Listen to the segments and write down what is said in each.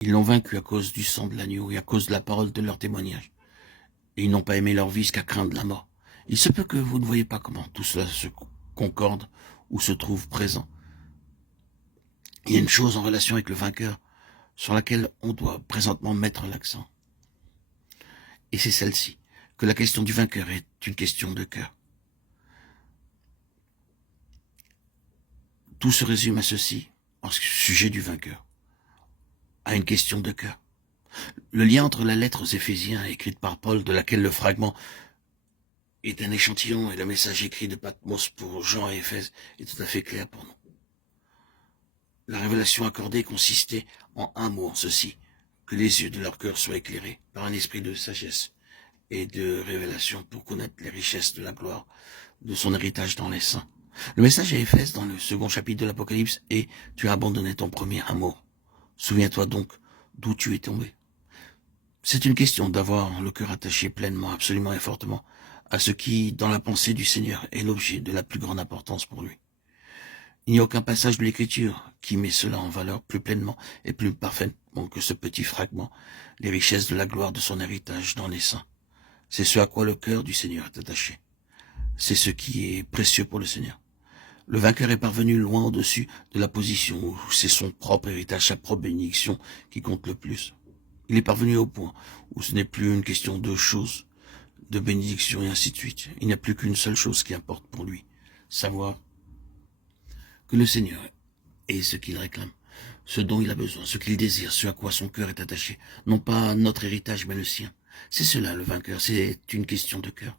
Ils l'ont vaincu à cause du sang de l'agneau et à cause de la parole de leur témoignage. Et ils n'ont pas aimé leur vie jusqu'à craindre la mort. Il se peut que vous ne voyez pas comment tout cela se concorde ou se trouve présent. Il y a une chose en relation avec le vainqueur sur laquelle on doit présentement mettre l'accent. Et c'est celle-ci, que la question du vainqueur est une question de cœur. Tout se résume à ceci, en sujet du vainqueur, à une question de cœur. Le lien entre la lettre aux Éphésiens écrite par Paul, de laquelle le fragment est un échantillon, et le message écrit de Patmos pour Jean et Éphèse est tout à fait clair pour nous. La révélation accordée consistait en un mot, en ceci, que les yeux de leur cœur soient éclairés par un esprit de sagesse et de révélation pour connaître les richesses de la gloire de son héritage dans les saints. Le message à Éphèse dans le second chapitre de l'Apocalypse est « Tu as abandonné ton premier amour. Souviens-toi donc d'où tu es tombé. » C'est une question d'avoir le cœur attaché pleinement, absolument et fortement à ce qui, dans la pensée du Seigneur, est l'objet de la plus grande importance pour lui. Il n'y a aucun passage de l'Écriture qui met cela en valeur plus pleinement et plus parfaitement que ce petit fragment, les richesses de la gloire de son héritage dans les saints. C'est ce à quoi le cœur du Seigneur est attaché. C'est ce qui est précieux pour le Seigneur. Le vainqueur est parvenu loin au-dessus de la position où c'est son propre héritage, sa propre bénédiction qui compte le plus. Il est parvenu au point où ce n'est plus une question de choses, de bénédiction et ainsi de suite. Il n'y a plus qu'une seule chose qui importe pour lui, savoir que le Seigneur est ce qu'il réclame, ce dont il a besoin, ce qu'il désire, ce à quoi son cœur est attaché. Non pas notre héritage, mais le sien. C'est cela le vainqueur, c'est une question de cœur.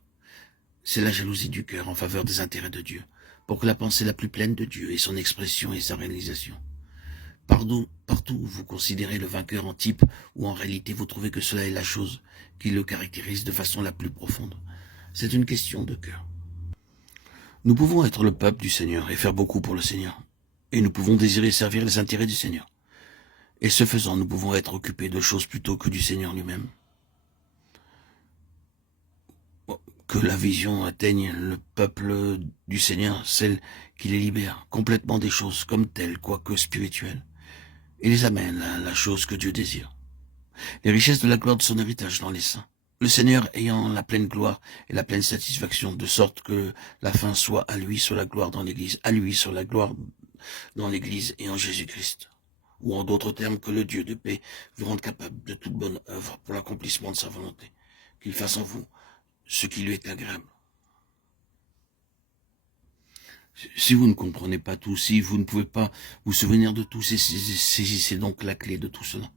C'est la jalousie du cœur en faveur des intérêts de Dieu, pour que la pensée la plus pleine de Dieu ait son expression et sa réalisation. Partout où vous considérez le vainqueur en type ou en réalité vous trouvez que cela est la chose qui le caractérise de façon la plus profonde. C'est une question de cœur. Nous pouvons être le peuple du Seigneur et faire beaucoup pour le Seigneur. Et nous pouvons désirer servir les intérêts du Seigneur. Et ce faisant, nous pouvons être occupés de choses plutôt que du Seigneur lui-même. Que la vision atteigne le peuple du Seigneur, celle qui les libère complètement des choses comme telles, quoique spirituelles, et les amène à la chose que Dieu désire. Les richesses de la gloire de son héritage dans les saints. Le Seigneur ayant la pleine gloire et la pleine satisfaction, de sorte que la fin soit à lui sur la gloire dans l'Église, à lui sur la gloire dans l'Église et en Jésus-Christ. Ou en d'autres termes, que le Dieu de paix vous rende capable de toute bonne œuvre pour l'accomplissement de sa volonté, qu'il fasse en vous ce qui lui est agréable. Si vous ne comprenez pas tout, si vous ne pouvez pas vous souvenir de tout, saisissez donc la clé de tout cela.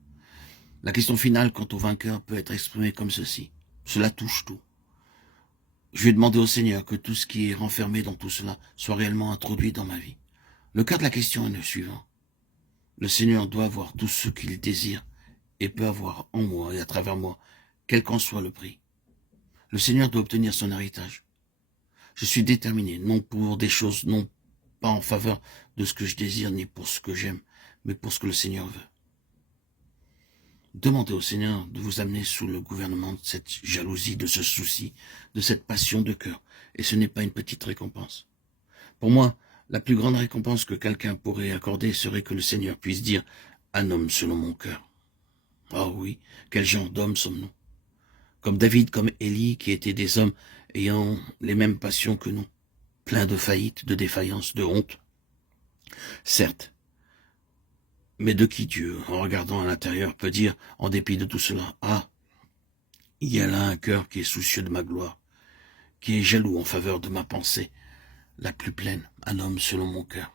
La question finale quant au vainqueur peut être exprimée comme ceci. Cela touche tout. Je vais demander au Seigneur que tout ce qui est renfermé dans tout cela soit réellement introduit dans ma vie. Le cœur de la question est le suivant. Le Seigneur doit avoir tout ce qu'il désire et peut avoir en moi et à travers moi, quel qu'en soit le prix. Le Seigneur doit obtenir son héritage. Je suis déterminé, non pour des choses, non pas en faveur de ce que je désire, ni pour ce que j'aime, mais pour ce que le Seigneur veut. Demandez au Seigneur de vous amener sous le gouvernement de cette jalousie, de ce souci, de cette passion de cœur. Et ce n'est pas une petite récompense. Pour moi, la plus grande récompense que quelqu'un pourrait accorder serait que le Seigneur puisse dire « un homme selon mon cœur ». Oh oui, quel genre d'homme sommes-nous? Comme David, comme Élie, qui étaient des hommes ayant les mêmes passions que nous, pleins de faillites, de défaillances, de honte. Certes, mais de qui Dieu, en regardant à l'intérieur, peut dire, en dépit de tout cela, « Ah, il y a là un cœur qui est soucieux de ma gloire, qui est jaloux en faveur de ma pensée, la plus pleine, un homme selon mon cœur. »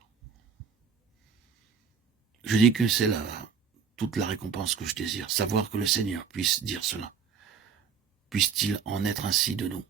Je dis que c'est là toute la récompense que je désire, savoir que le Seigneur puisse dire cela. Puisse-t-il en être ainsi de nous?